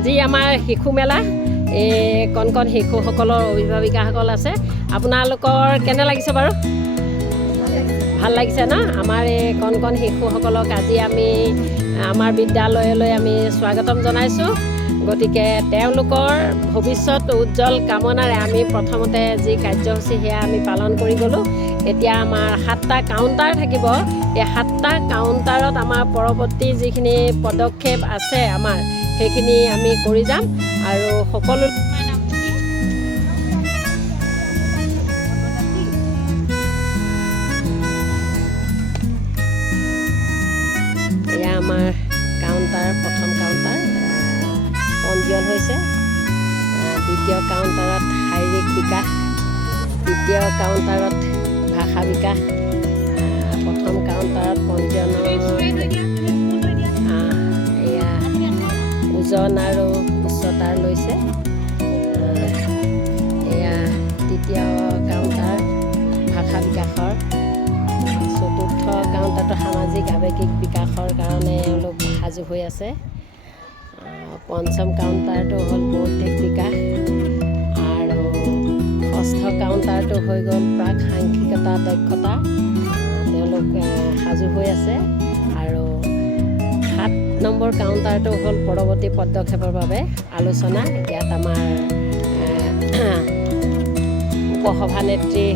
আজি আমাৰ শিশু মেলা কণ কণ শিশুসকলৰ অভিভাৱিকাসকল আছে আপোনালোকৰ কেনে লাগিছে বাৰু ভাল লাগিছে না আমাৰ এই কণ কণ শিশুসকলক আজি আমি আমাৰ বিদ্যালয়লৈ আমি স্বাগতম জনাইছোঁ গতিকে তেওঁলোকৰ ভৱিষ্যত উজ্জ্বল কামনাৰে আমি প্ৰথমতে যি কাৰ্যসূচী সেয়া আমি পালন কৰি গ'লোঁ এতিয়া আমাৰ 7টা কাউণ্টাৰ থাকিব এই 7টা কাউণ্টাৰত আমাৰ পৰৱৰ্তী যিখিনি পদক্ষেপ আছে আমাৰ সেইখিনি আমি কৰি যাম আৰু সকলো এয়া আমাৰ কাউণ্টাৰ প্ৰথম কাউণ্টাৰ পঞ্জীয়ন হৈছে দ্বিতীয় কাউণ্টাৰত শাৰীৰিক বিকাশ তৃতীয় কাউণ্টাৰত ভাষা বিকাশ প্ৰথম কাউণ্টাৰত পঞ্জীয়নৰ ওজন আৰু উচ্চতাৰ লৈছে এয়া তৃতীয় কাউণ্টাৰ ভাষা বিকাশৰ চতুৰ্থ কাউণ্টাৰটো সামাজিক আৱেগিক বিকাশৰ কাৰণে এওঁলোক সাজু হৈ আছে পঞ্চম কাউণ্টাৰটো হ'ল বৌদ্ধিক বিকাশ আৰু ষষ্ঠ কাউণ্টাৰটো হৈ গ'ল প্ৰাক সাংখ্যিকতা দক্ষতা তেওঁলোক সাজু হৈ আছে আৰু 7 নম্বৰ কাউণ্টাৰটো হ'ল পৰৱৰ্তী পদক্ষেপৰ বাবে আলোচনা ইয়াত আমাৰ উপসভানেত্ৰী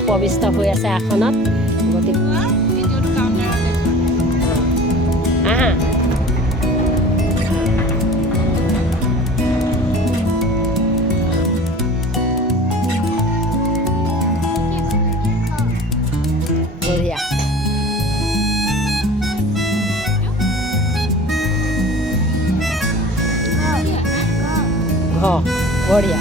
উপবিষ্ট হৈ আছে আসনত গতিকে বঢ়িয়া বঢ়িয়া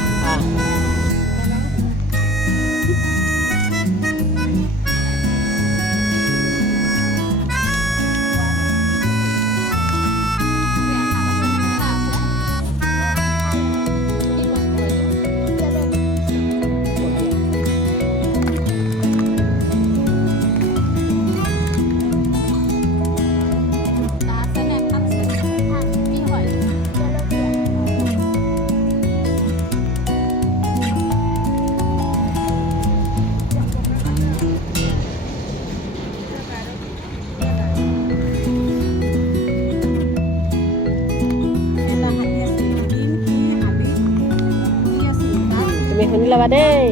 শুনি ল'বা দেই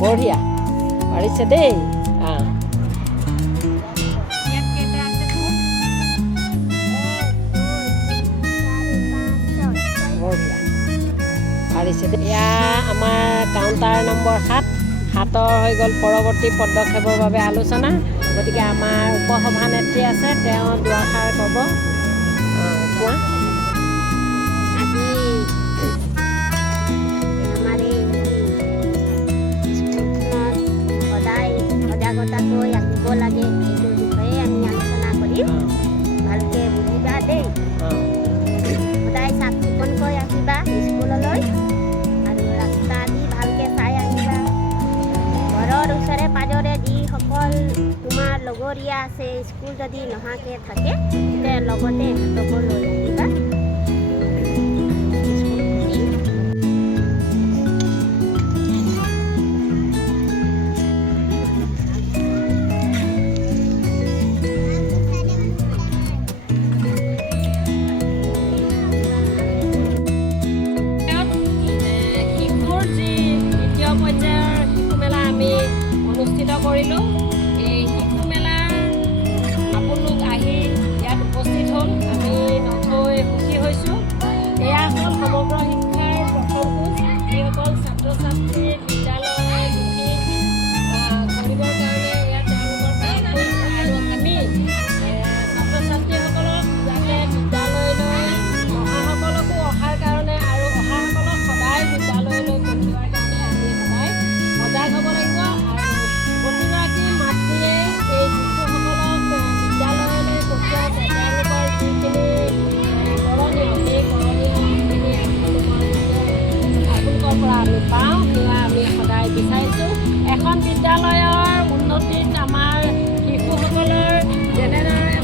বঢ়িয়া পাৰিছে দেই এয়া আমাৰ কাউণ্টাৰ নম্বৰ 7 হৈ গ'ল পৰৱৰ্তী পদক্ষেপৰ বাবে আলোচনা গতিকে আমাৰ উপসভানেত্ৰী আছে তেওঁ দুআষাৰ ক'ব কোৱা আজি আমাৰ লগৰীয়া আছে স্কুল যদি নহাকৈ থাকে তেতিয়া লগতে ইহঁতকো লৈ আহিবা অনুষ্ঠিত কৰিলোঁ এই শিশু মেলাৰ আপোনালোক আহি ইয়াত উপস্থিত হ'ল আমি নথৈ সুখী হৈছোঁ এয়া হ'ল সমগ্ৰ শিক্ষাৰ প্ৰথম খোজ যিসকল ছাত্ৰ ছাত্ৰী বিদ্যালয় কৰিবৰ কাৰণে ইয়াত তেওঁলোকৰ আৰু আমি ছাত্ৰ ছাত্ৰীসকলক যাতে বিদ্যালয়লৈ অহাসকলকো অহাৰ কাৰণে আৰু অহাসকলক সদায় বিদ্যালয়লৈ পঠিওৱাৰ কাৰণে আমি সদায় সজাগ হ'ব লাগিব প্ৰতিগৰাকী মাতৃয়ে এই শিশুসকলক বিদ্যালয়লৈ পঠিয়াইছে তেওঁলোকৰ যিখিনি কৰণীয় সেই কৰণীয়খিনি আপোনালোকৰ পৰা আমি পাওঁ সেয়া আমি সদায় বিচাৰিছোঁ এখন বিদ্যালয়ৰ উন্নতিত আমাৰ শিশুসকলৰ যেনেদৰে